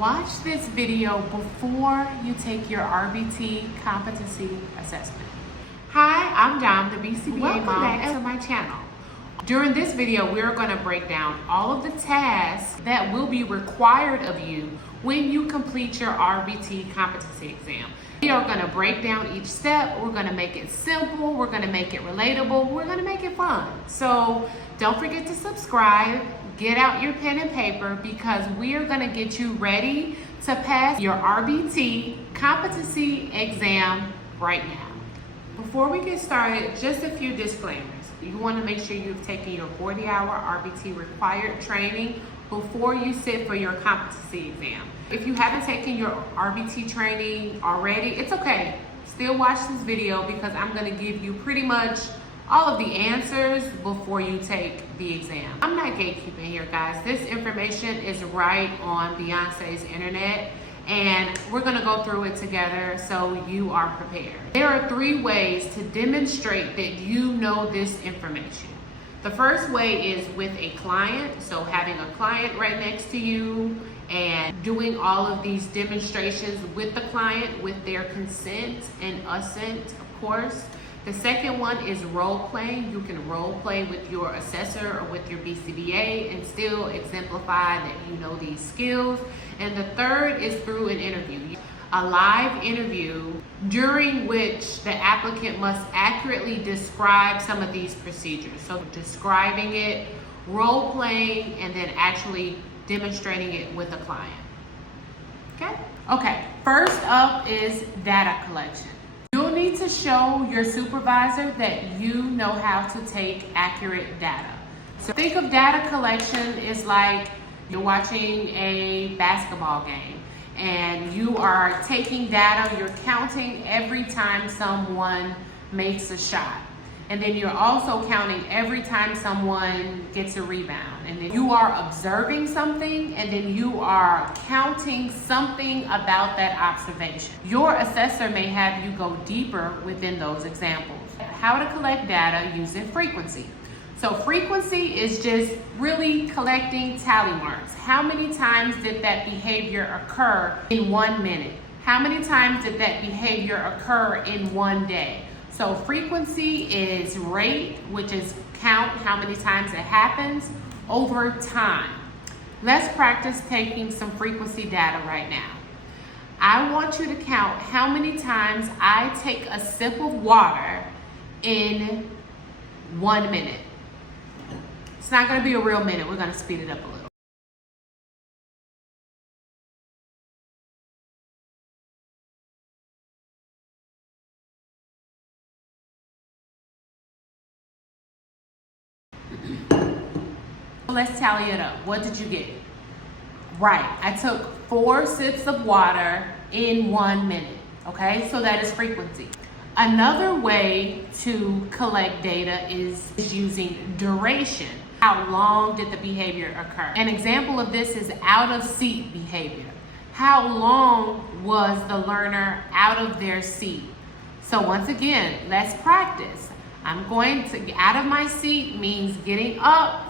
Watch this video before you take your RBT competency assessment. Hi, I'm Dom, the BCBA Welcome mom, back to my channel. During this video, we're going to break down all of the tasks that will be required of you when you complete your RBT competency exam. We are going to break down each step. We're going to make it simple. We're going to make it relatable. We're going to make it fun. So don't forget to subscribe. Get out your pen and paper because we are going to get you ready to pass your RBT competency exam right now. Before we get started, just a few disclaimers. You want to make sure you've taken your 40-hour RBT required training before you sit for your competency exam. If you haven't taken your RBT training already, it's okay. Still watch this video because I'm going to give you pretty much all of the answers before you take the exam. I'm not gatekeeping here, guys. This information is right on Beyonce's internet, and we're gonna go through it together so you are prepared. There are 3 ways to demonstrate that you know this information. The first way is with a client, so having a client right next to you and doing all of these demonstrations with the client with their consent and assent, of course. The second one is role playing. You can role play with your assessor or with your BCBA and still exemplify that you know these skills. And the third is through an interview, a live interview during which the applicant must accurately describe some of these procedures. So describing it, role playing, and then actually demonstrating it with a client. Okay, first up is data collection. You'll need to show your supervisor that you know how to take accurate data. So think of data collection as like you're watching a basketball game and you are taking data, you're counting every time someone makes a shot. And then you're also counting every time someone gets a rebound. And then you are observing something and then you are counting something about that observation. Your assessor may have you go deeper within those examples. How to collect data using frequency. So frequency is just really collecting tally marks. How many times did that behavior occur in 1 minute? How many times did that behavior occur in 1 day? So frequency is rate, which is count how many times it happens over time. Let's practice taking some frequency data right now. I want you to count how many times I take a sip of water in 1 minute. It's not going to be a real minute. We're going to speed it up a little. Let's tally it up. What did you get? Right, I took 4 sips of water in 1 minute. Okay, so that is frequency. Another way to collect data is using duration. How long did the behavior occur? An example of this is out of seat behavior. How long was the learner out of their seat? So once again, let's practice. I'm going to get out of my seat means getting up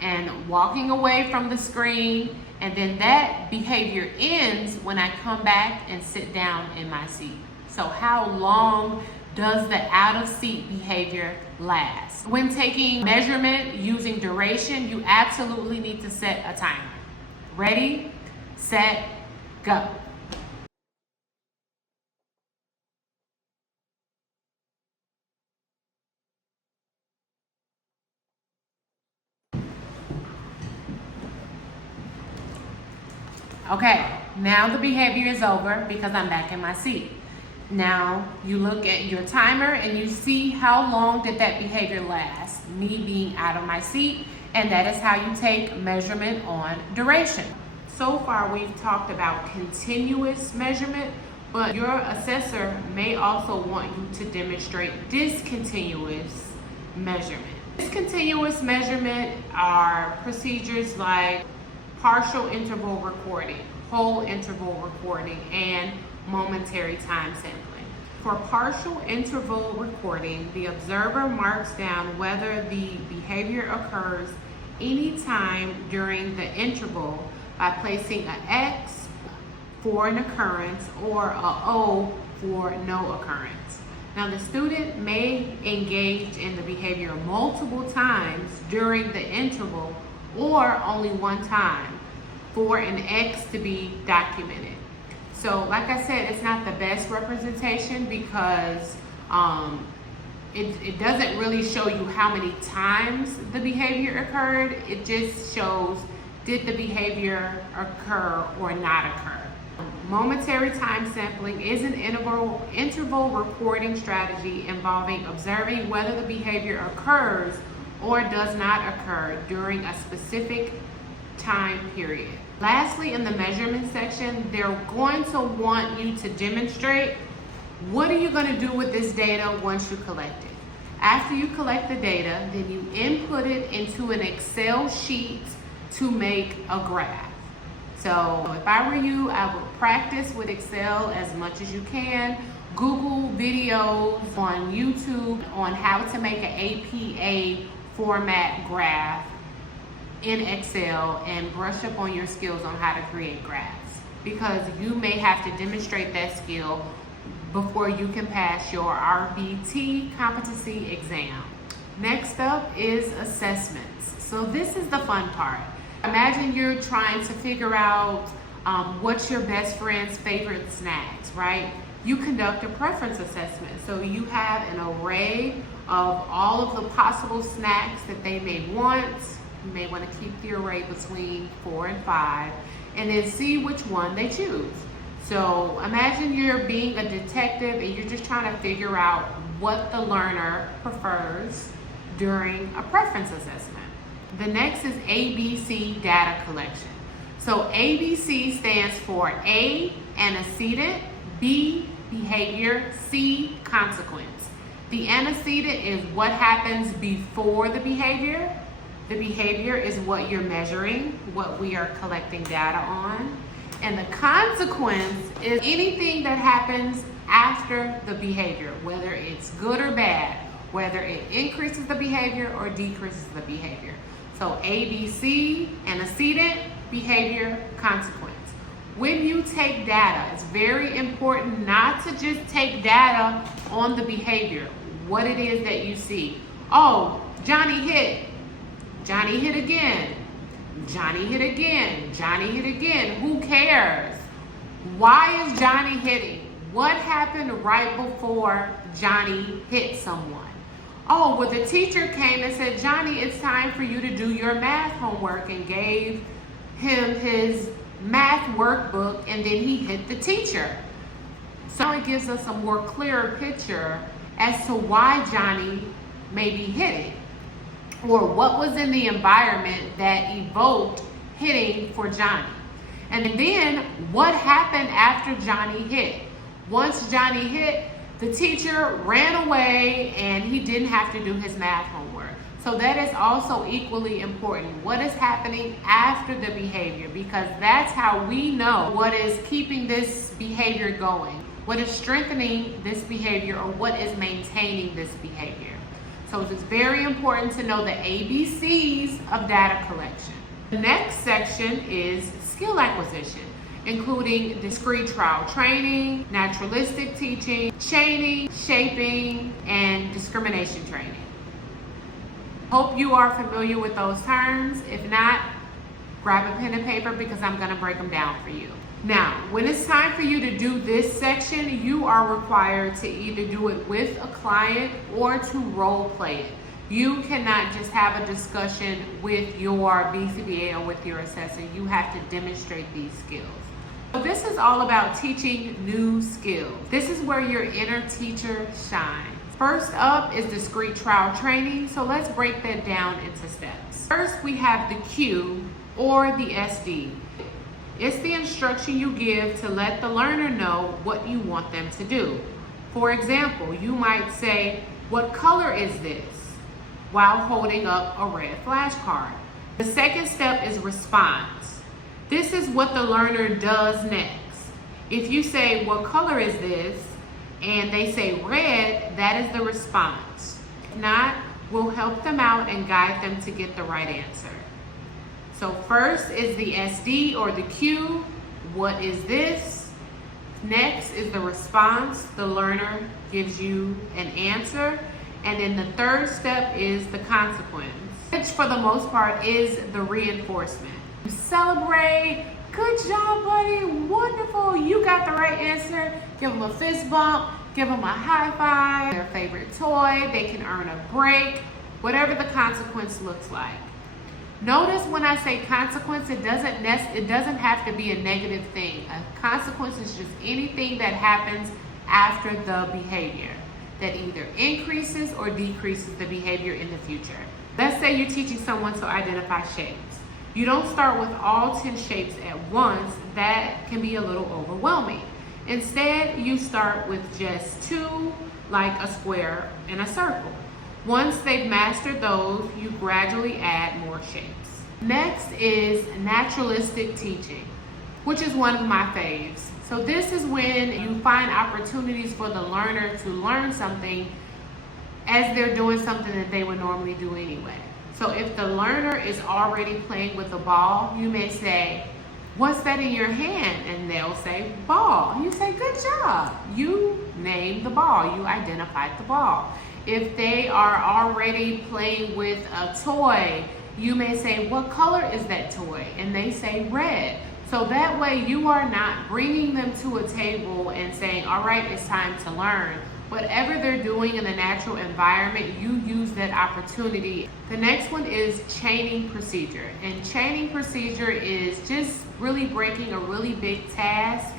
and walking away from the screen, and then that behavior ends when I come back and sit down in my seat. So how long does the out of seat behavior last? When taking measurement using duration, you absolutely need to set a timer. Ready, set, go. Okay, now the behavior is over because I'm back in my seat. Now you look at your timer and you see how long did that behavior last, me being out of my seat, and that is how you take measurement on duration. So far we've talked about continuous measurement, but your assessor may also want you to demonstrate discontinuous measurement. Discontinuous measurement are procedures like partial interval recording, whole interval recording, and momentary time sampling. For partial interval recording, the observer marks down whether the behavior occurs any time during the interval by placing an X for an occurrence or a O for no occurrence. Now, the student may engage in the behavior multiple times during the interval or only one time for an X to be documented. So like I said, it's not the best representation because it doesn't really show you how many times the behavior occurred. It just shows, did the behavior occur or not occur? Momentary time sampling is an interval reporting strategy involving observing whether the behavior occurs or does not occur during a specific time period. Lastly, in the measurement section, they're going to want you to demonstrate what are you going to do with this data once you collect it. After you collect the data, then you input it into an Excel sheet to make a graph. So if I were you, I would practice with Excel as much as you can. Google videos on YouTube on how to make an APA format graph in Excel and brush up on your skills on how to create graphs, because you may have to demonstrate that skill before you can pass your RBT competency exam. Next up is assessments. So this is the fun part. Imagine you're trying to figure out what's your best friend's favorite snacks, right? You conduct a preference assessment. So you have an array of all of the possible snacks that they may want. You may want to keep the array between 4 and 5 and then see which one they choose. So imagine you're being a detective and you're just trying to figure out what the learner prefers during a preference assessment. The next is ABC data collection. So ABC stands for A, antecedent, B, behavior, C, consequence. The antecedent is what happens before the behavior. The behavior is what you're measuring, what we are collecting data on. And the consequence is anything that happens after the behavior, whether it's good or bad, whether it increases the behavior or decreases the behavior. So ABC, antecedent, behavior, consequence. When you take data, it's very important not to just take data on the behavior, what it is that you see. Oh, Johnny hit again. Johnny hit again. Johnny hit again. Who cares? Why is Johnny hitting? What happened right before Johnny hit someone? Oh, well, the teacher came and said, Johnny, it's time for you to do your math homework, and gave him his math workbook, and then he hit the teacher. So it gives us a more clearer picture as to why Johnny may be hitting, or what was in the environment that evoked hitting for Johnny. And then what happened after Johnny hit? Once Johnny hit, the teacher ran away and he didn't have to do his math homework. So that is also equally important. What is happening after the behavior? Because that's how we know what is keeping this behavior going, what is strengthening this behavior, or what is maintaining this behavior. So it's very important to know the ABCs of data collection. The next section is skill acquisition, including discrete trial training, naturalistic teaching, chaining, shaping, and discrimination training. Hope you are familiar with those terms. If not, grab a pen and paper because I'm going to break them down for you. Now, when it's time for you to do this section, you are required to either do it with a client or to role play it. You cannot just have a discussion with your BCBA or with your assessor. You have to demonstrate these skills. So this is all about teaching new skills. This is where your inner teacher shines. First up is discrete trial training. So let's break that down into steps. First, we have the Q or the SD. It's the instruction you give to let the learner know what you want them to do. For example, you might say, "What color is this?" while holding up a red flashcard. The second step is response. This is what the learner does next. If you say, "What color is this?" and they say red, that is the response. If not, we'll help them out and guide them to get the right answer. So first is the SD or the Q. what is this? Next is the response. The learner gives you an answer. And then the third step is the consequence, which for the most part is the reinforcement. You celebrate, good job, buddy, wonderful, you got the right answer. Give them a fist bump, give them a high five, their favorite toy, they can earn a break, whatever the consequence looks like. Notice when I say consequence, it doesn't have to be a negative thing. A consequence is just anything that happens after the behavior that either increases or decreases the behavior in the future. Let's say you're teaching someone to identify shapes. You don't start with all 10 shapes at once. That can be a little overwhelming. Instead, you start with just 2, like a square and a circle. Once they've mastered those, you gradually add more shapes. Next is naturalistic teaching, which is one of my faves. So this is when you find opportunities for the learner to learn something as they're doing something that they would normally do anyway. So if the learner is already playing with a ball, you may say, "What's that in your hand?" And they'll say, "Ball." You say, "Good job." You named the ball. You identified the ball. If they are already playing with a toy, you may say, "What color is that toy?" And they say, "Red." So that way you are not bringing them to a table and saying, "All right, it's time to learn." Whatever they're doing in the natural environment, you use that opportunity. The next one is chaining procedure. And chaining procedure is just really breaking a really big task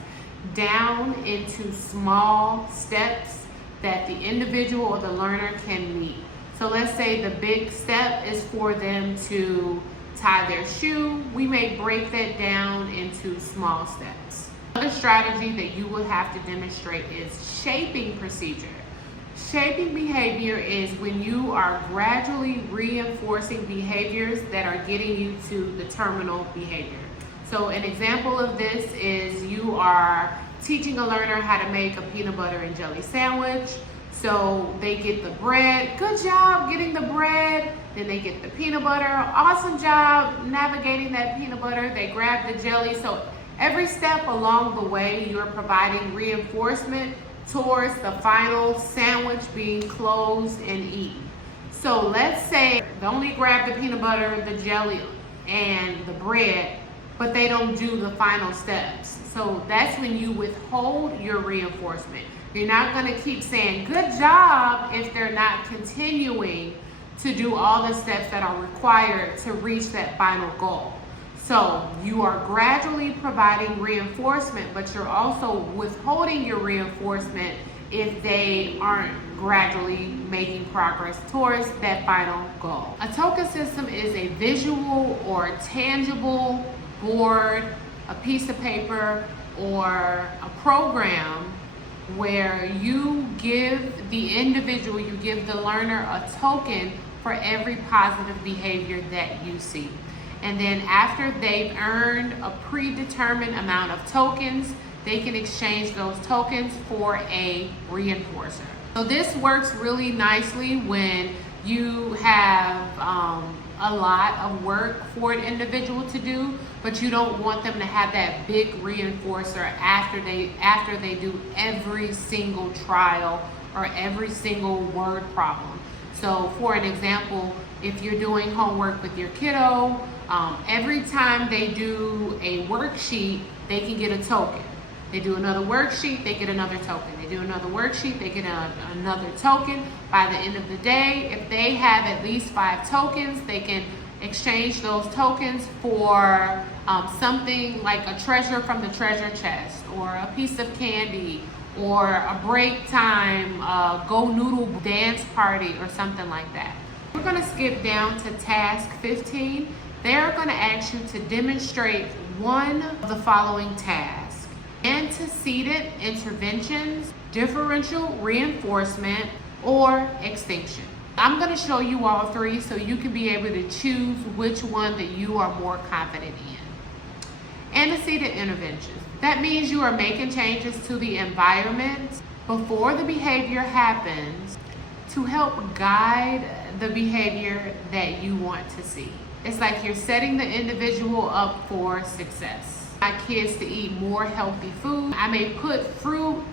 down into small steps that the individual or the learner can meet. So let's say the big step is for them to tie their shoe. We may break that down into small steps. Another strategy that you will have to demonstrate is shaping procedure. Shaping behavior is when you are gradually reinforcing behaviors that are getting you to the terminal behavior. So an example of this is you are teaching a learner how to make a peanut butter and jelly sandwich. So they get the bread, good job getting the bread. Then they get the peanut butter, awesome job navigating that peanut butter. They grab the jelly. So every step along the way, you're providing reinforcement towards the final sandwich being closed and eaten. So let's say they only grab the peanut butter, the jelly, and the bread, but they don't do the final steps. So that's when you withhold your reinforcement. You're not going to keep saying good job if they're not continuing to do all the steps that are required to reach that final goal. So you are gradually providing reinforcement, but you're also withholding your reinforcement if they aren't gradually making progress towards that final goal. A token system is a visual or tangible board, a piece of paper, or a program where you give the individual, you give the learner a token for every positive behavior that you see. And then after they've earned a predetermined amount of tokens, they can exchange those tokens for a reinforcer. So this works really nicely when you have a lot of work for an individual to do, but you don't want them to have that big reinforcer after they do every single trial or every single word problem. So for an example, if you're doing homework with your kiddo, every time they do a worksheet, they can get a token. They do another worksheet, they get another token. They do another worksheet, they get another token. By the end of the day, if they have at least 5 tokens, they can exchange those tokens for something like a treasure from the treasure chest, or a piece of candy, or a break time, go noodle dance party, or something like that. We're going to skip down to task 15. They're going to ask you to demonstrate one of the following tasks: antecedent interventions, differential reinforcement, or extinction. I'm going to show you all 3 so you can be able to choose which one that you are more confident in. Antecedent interventions. That means you are making changes to the environment before the behavior happens to help guide the behavior that you want to see. It's like you're setting the individual up for success. my kids to eat more healthy food. I may put fruit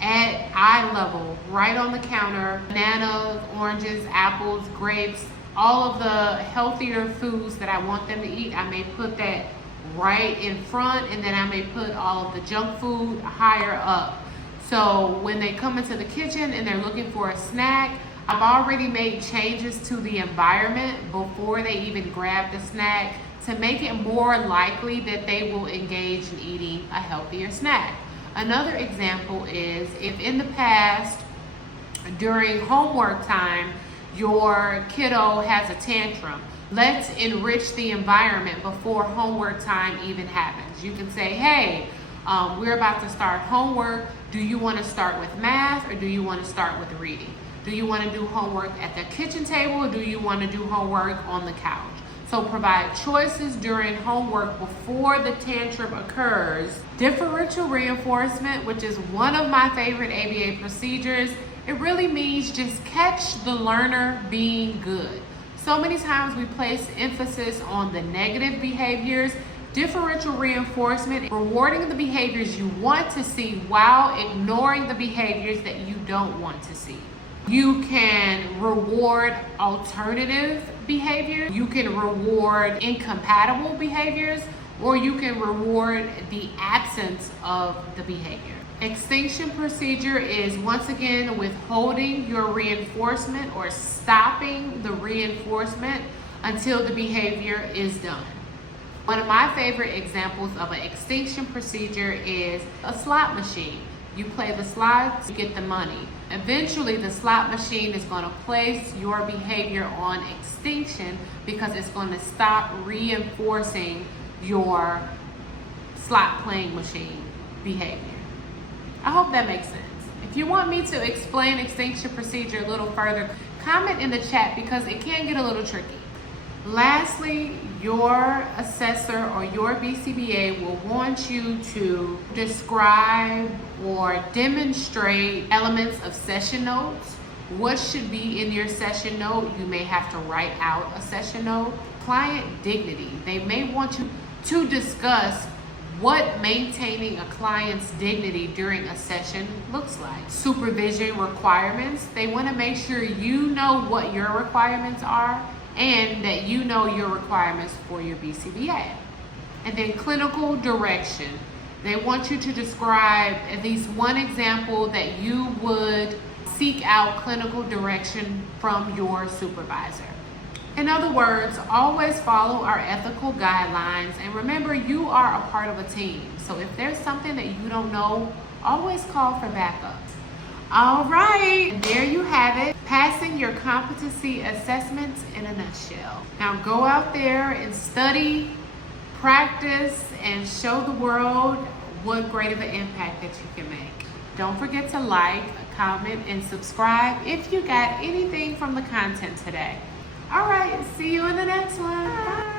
at eye level, right on the counter. Bananas, oranges, apples, grapes, all of the healthier foods that I want them to eat, I may put that right in front, and then I may put all of the junk food higher up. So when they come into the kitchen and they're looking for a snack, I've already made changes to the environment before they even grab the snack to make it more likely that they will engage in eating a healthier snack. Another example is if in the past, during homework time, your kiddo has a tantrum, let's enrich the environment before homework time even happens. You can say, hey, we're about to start homework. Do you want to start with math or do you want to start with reading? Do you want to do homework at the kitchen table or do you want to do homework on the couch? So provide choices during homework before the tantrum occurs. Differential reinforcement, which is one of my favorite ABA procedures, it really means just catch the learner being good. So many times we place emphasis on the negative behaviors. Differential reinforcement, rewarding the behaviors you want to see while ignoring the behaviors that you don't want to see. You can reward alternative behavior, you can reward incompatible behaviors, or you can reward the absence of the behavior. Extinction procedure is once again withholding your reinforcement or stopping the reinforcement until the behavior is done. One of my favorite examples of an extinction procedure is a slot machine. You play the slots, you get the money. Eventually, the slot machine is going to place your behavior on extinction because it's going to stop reinforcing your slot playing machine behavior. I hope that makes sense. If you want me to explain extinction procedure a little further, comment in the chat because it can get a little tricky. Lastly, your assessor or your BCBA will want you to describe or demonstrate elements of session notes. What should be in your session note? You may have to write out a session note. Client dignity. They may want you to discuss what maintaining a client's dignity during a session looks like. Supervision requirements. They want to make sure you know what your requirements are and that you know your requirements for your BCBA. And then clinical direction. They want you to describe at least one example that you would seek out clinical direction from your supervisor. In other words, always follow our ethical guidelines and remember you are a part of a team. So if there's something that you don't know, always call for backup. All right, there you have it. Passing your competency assessments in a nutshell. Now go out there and study, practice, and show the world what great of an impact that you can make. Don't forget to like, comment, and subscribe if you got anything from the content today. All right, see you in the next one. Bye.